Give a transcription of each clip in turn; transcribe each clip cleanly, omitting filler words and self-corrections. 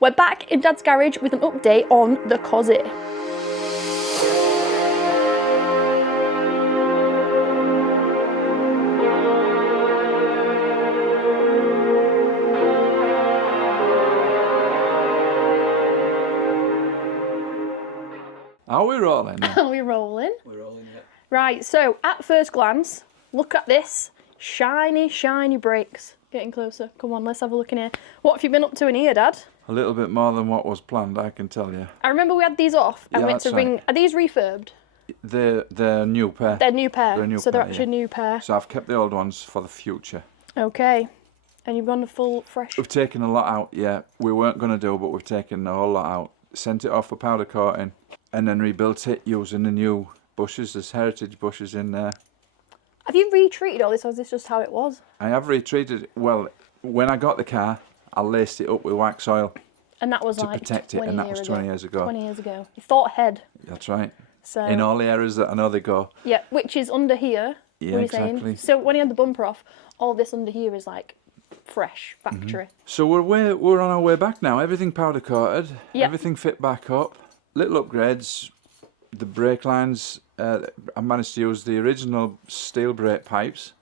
We're back in Dad's garage with an update on the Cosy. Are we rolling? Are we rolling? We're rolling, yeah. Right, so at first glance, look at this. Shiny, shiny brakes. Getting closer. Come on, let's have a look in here. What have you been up to in here, Dad? A little bit more than what was planned, I can tell you. I remember we had these off and Yeah, went to that's ring. right. Are these refurbed? They're new pair. They're new pair. They're a new so they're pair, actually yeah. new pair. So I've kept the old ones for the future. Okay. And you've gone full fresh. We've taken a lot out, yeah. We weren't going to do, but we've taken a whole lot out. Sent it off for powder coating and then rebuilt it using the new bushes. There's heritage bushes in there. Have you retreated all this, or is this just how it was? I have retreated it. Well, when I got the car, I laced it up with wax oil And that was to like protect it, 20 and that was years 20 ago. years ago. 20 years ago. You thought ahead. That's right. So. In all the areas that I know they go. Yeah, which is under here. Yeah, what are you exactly. saying? So when you had the bumper off, all this under here is like fresh factory. So we're on our way back now. Everything powder coated. Yep. Everything fit back up. Little upgrades. The brake lines. I managed to use the original steel brake pipes,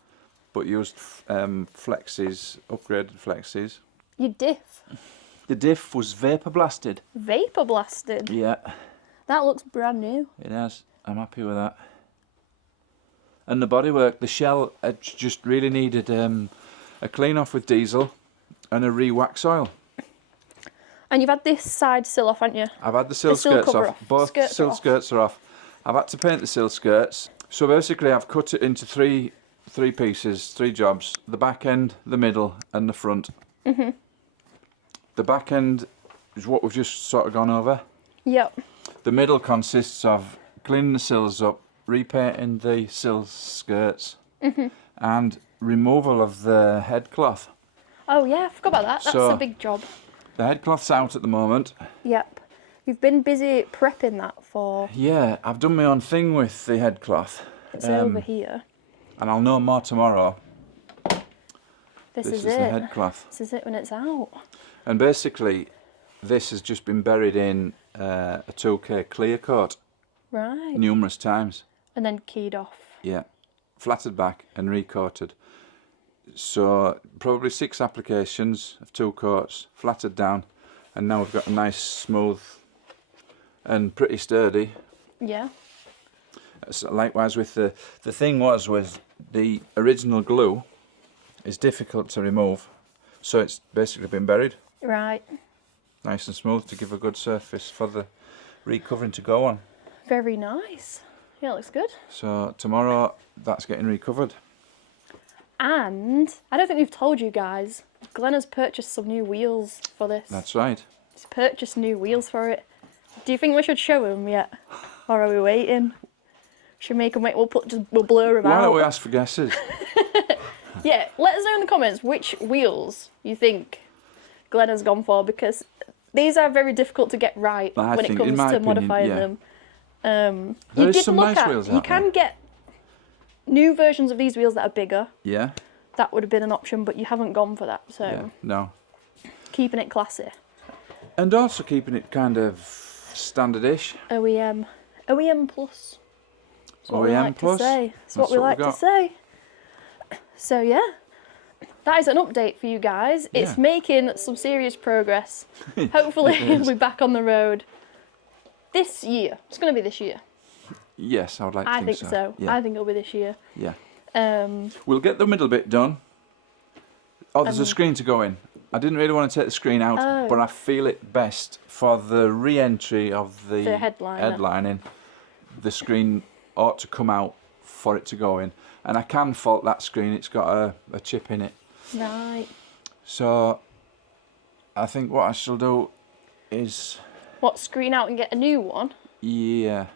but used flexes, upgraded flexes. Your diff. The diff was vapor blasted. Vapor blasted. Yeah, That looks brand new. it has. I'm happy with that. And the bodywork, the shell, just really needed a clean off with diesel and a re-wax oil. And you've had this side sill off, haven't you? I've had the sill sill skirts cover off. off. Both Skirts are sill off. skirts are off. I've had to paint the sill skirts. So basically I've cut it into three pieces, 3 jobs. The back end, the middle and the front. Mhm. The back end is what we've just sort of gone over. Yep. The middle consists of cleaning the sills up, repainting the sill skirts and removal of the head cloth. Oh yeah, I forgot about that. That's So- a big job. The head cloth's out at the moment. Yep. You've been busy prepping that for. Yeah, I've done my own thing with the head cloth. It's over here. And I'll know more tomorrow. This This is is the it. head cloth. This is it when it's out. And basically, this has just been buried in a 2K clear coat Right. numerous times. And then keyed off. Yeah, flattered back and recoated. So probably 6 applications of 2 coats, flattered down, and now we've got a nice, smooth, and pretty sturdy. Yeah. So likewise with the thing was with the original glue is difficult to remove, so it's basically been buried. Right. Nice and smooth to give a good surface for the recovering to go on. Very nice. Yeah, it looks good. So tomorrow that's getting recovered. And I don't think we've told you guys, Glenn has purchased some new wheels for this. That's right. He's purchased new wheels for it. Do you think we should show him yet? Or are we waiting? Should we make him wait? We'll blur him Why out. don't we ask for guesses? Yeah, let us know in the comments which wheels you think Glenn has gone for, because these are very difficult to get right I when it think, in comes my to opinion, modifying yeah. them. There You is did some look nice at. wheels You out can there. get new versions of these wheels that are bigger. Yeah? That would have been an option, but you haven't gone for that. So Yeah, no. keeping it classy. And also keeping it kind of standard-ish. OEM plus. That's what we OEM like plus? to say. That's what we what we like to got. say. So yeah, that is an update for you guys. It's Yeah. making some serious progress. Hopefully It it'll is. be back on the road this year. It's going to be this year. Yes, I would like to I think think so. Yeah. I think it'll be this year. Yeah. Um, We'll get the middle bit done. Oh, there's a screen to go in. I didn't really want to take the screen out, Oh. but I feel it best for the re-entry of the headliner. headlining. The screen ought to come out for it to go in. And I can fault that screen, it's got a chip in it. right. So I think what I shall do is, What, screen out and get a new one? yeah,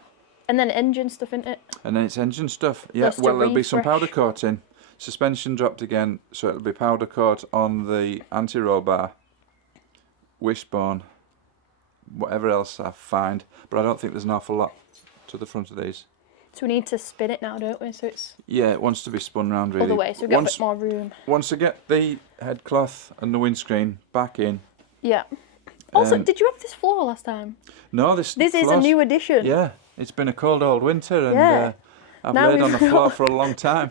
And then engine stuff in it? and then it's engine stuff. Yeah, Just to well, there'll be some powder refresh. coating. Suspension dropped again, so it'll be powder coat on the anti-roll bar, wishbone, whatever else I find. But I don't think there's an awful lot to the front of these. So we need to spin it now, don't we? So it's Yeah, it wants to be spun round really. other way, so we get a once, bit more room. once I get the head cloth and the windscreen back in, Yeah. Also, did you have this floor last time? No, this is a floor's- new addition. Yeah, it's been a cold old winter, and Yeah. I've Now laid on we've the floor got- for a long time.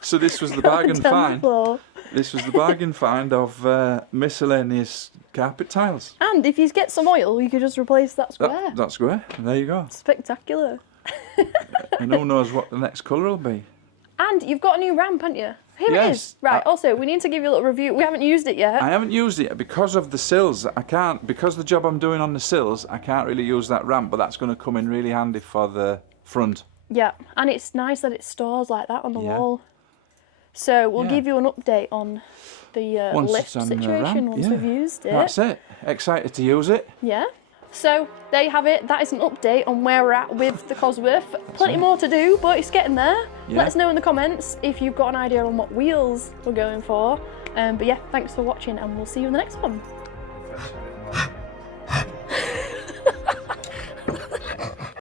So this was the bargain Down the find. floor. This was the bargain find of miscellaneous carpet tiles. And if you get some oil, you could just replace that square. That's square. There you go. Spectacular. And who knows what the next colour will be. And you've got a new ramp, haven't you? Here it Yes. is. Right, also, we need to give you a little review. We haven't used it yet. I haven't used it because of the sills. I can't, because the job I'm doing on the sills, I can't really use that ramp, but that's going to come in really handy for the front. Yeah, and it's nice that it stores like that on the Yeah. wall. So we'll Yeah. give you an update on the Once lift it's on the situation ramp, once yeah. we've used it. That's it. Excited to use it. Yeah. So there you have it. That is an update on where we're at with the Cosworth. Plenty more to do, but it's getting there. Yeah. Let us know in the comments if you've got an idea on what wheels we're going for. But yeah, thanks for watching, and we'll see you in the next one.